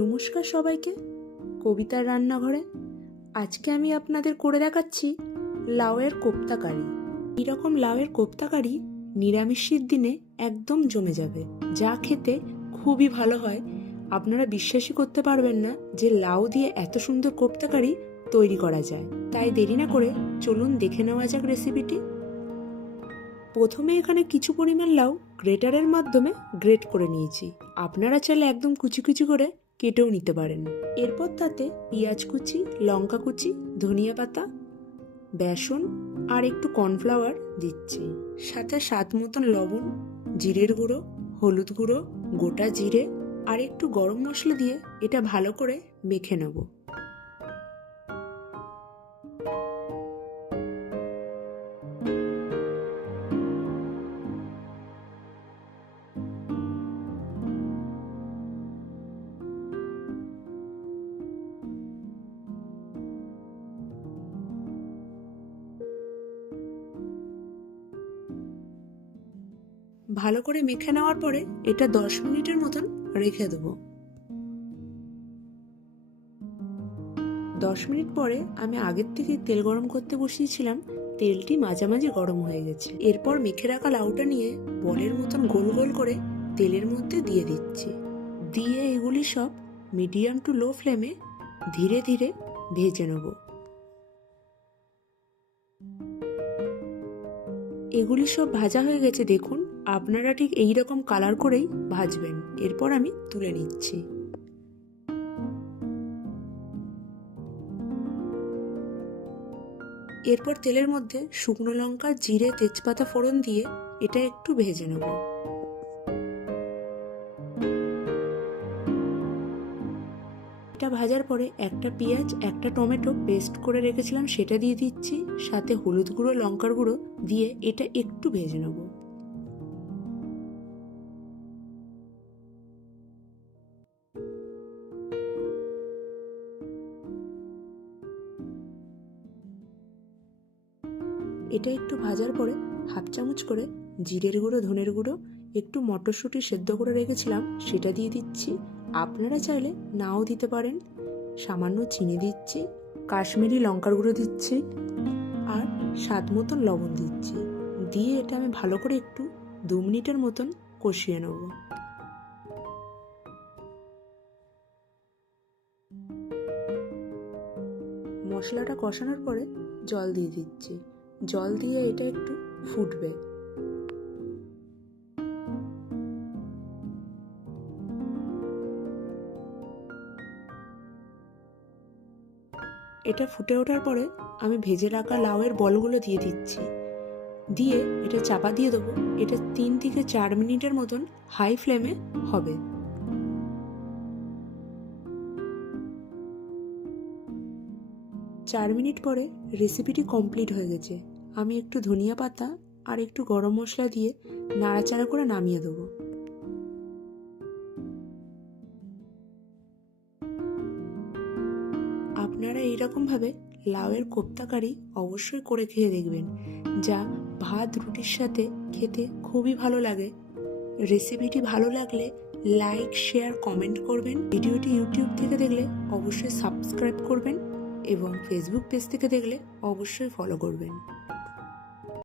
নমস্কার সবাইকে, কবিতার রান্নাঘরে। আজকে আমি আপনাদের করে দেখাচ্ছি লাউয়ের কোপ্তা কারি এরকম লাউয়ের কোপ্তা কারি নিরামিষের দিনে একদম জমে যাবে, যা খেতে খুবই ভালো হয়। আপনারা বিশ্বাসই করতে পারবেন না যে লাউ দিয়ে এত সুন্দর কোপ্তা কারি তৈরি করা যায়। তাই দেরি না করে চলুন দেখে নেওয়া যাক রেসিপিটি। প্রথমে এখানে কিছু পরিমাণ লাউ গ্রেটারের মাধ্যমে গ্রেট করে নিয়েছি। আপনারা চাইলে একদম কুচি কুচি করে কেটেও নিতে পারেন। এরপর তাতে পেঁয়াজ কুচি, লঙ্কা কুচি, ধনিয়া পাতা, বেসন আর একটু কর্নফ্লাওয়ার দিচ্ছি। সাথে স্বাদ মতন লবণ, জিরের গুঁড়ো, হলুদ গুঁড়ো, গোটা জিরে আর একটু গরম মশলা দিয়ে এটা ভালো করে মেখে নেব। ভালো করে মেখে নেওয়ার পরে এটা দশ মিনিটের মতন রেখে দেবো। দশ মিনিট পরে আমি আগের থেকে তেল গরম করতে বসিয়েছিলাম, তেলটি মাঝামাঝি গরম হয়ে গেছে। এরপর মেখে রাখা লাউটা নিয়ে বলের মতন গোল গোল করে তেলের মধ্যে দিয়ে দিচ্ছি। দিয়ে এগুলি সব মিডিয়াম টু লো ফ্লেমে ধীরে ধীরে ভেজে নেব। এগুলি সব ভাজা হয়ে গেছে, দেখুন। আপনারা ঠিক এই রকম কালার করেই ভাজবেন। এরপর আমি তুলে নিচ্ছি। এরপর তেলের মধ্যে শুকনো লঙ্কা, জিরে, তেজপাতা ফোড়ন দিয়ে এটা একটু ভেজে নেব। এটা ভাজার পরে একটা পেঁয়াজ, একটা টমেটো পেস্ট করে রেখেছিলাম, সেটা দিয়ে দিচ্ছি। সাথে হলুদ গুঁড়ো, লঙ্কার গুঁড়ো দিয়ে এটা একটু ভেজে নেব। এটা একটু ভাজার পরে হাফ চামচ করে জিরের গুঁড়ো, ধনের গুঁড়ো, একটু মটরশুঁটি সেদ্ধ করে রেখেছিলাম, সেটা দিয়ে দিচ্ছি। আপনারা চাইলে নাও দিতে পারেন। সামান্য চিনি দিচ্ছি, কাশ্মীরি লঙ্কার গুঁড়ো দিচ্ছি আর স্বাদ মতন লবণ দিচ্ছি। দিয়ে এটা আমি ভালো করে একটু দু মিনিটের মতন কষিয়ে নেব। মশলাটা কষানোর পরে জল দিয়ে দিচ্ছি। জল দিয়ে এটা একটু ফুটবে। এটা ফুটে ওঠার পরে আমি ভেজে রাখা লাউয়ের বলগুলো দিয়ে দিচ্ছি। দিয়ে এটা চাপা দিয়ে দেবো। এটা তিন থেকে চার মিনিটের মতন হাই ফ্লেমে হবে। চার মিনিট পরে রেসিপিটি কমপ্লিট হয়ে গেছে। আমি একটু ধনিয়া পাতা আর একটু গরম মশলা দিয়ে নাড়াচাড়া করে নামিয়ে দেবো। আপনারা এইরকমভাবে লাউয়ের কোপ্তাকারি অবশ্যই করে খেয়ে দেখবেন, যা ভাত, রুটির সাথে খেতে খুবই ভালো লাগে। রেসিপিটি ভালো লাগলে লাইক, শেয়ার, কমেন্ট করবেন। ভিডিওটি ইউটিউব থেকে দেখলে অবশ্যই সাবস্ক্রাইব করবেন এবং ফেসবুক পেজ থেকে দেখলে অবশ্যই ফলো করবেন।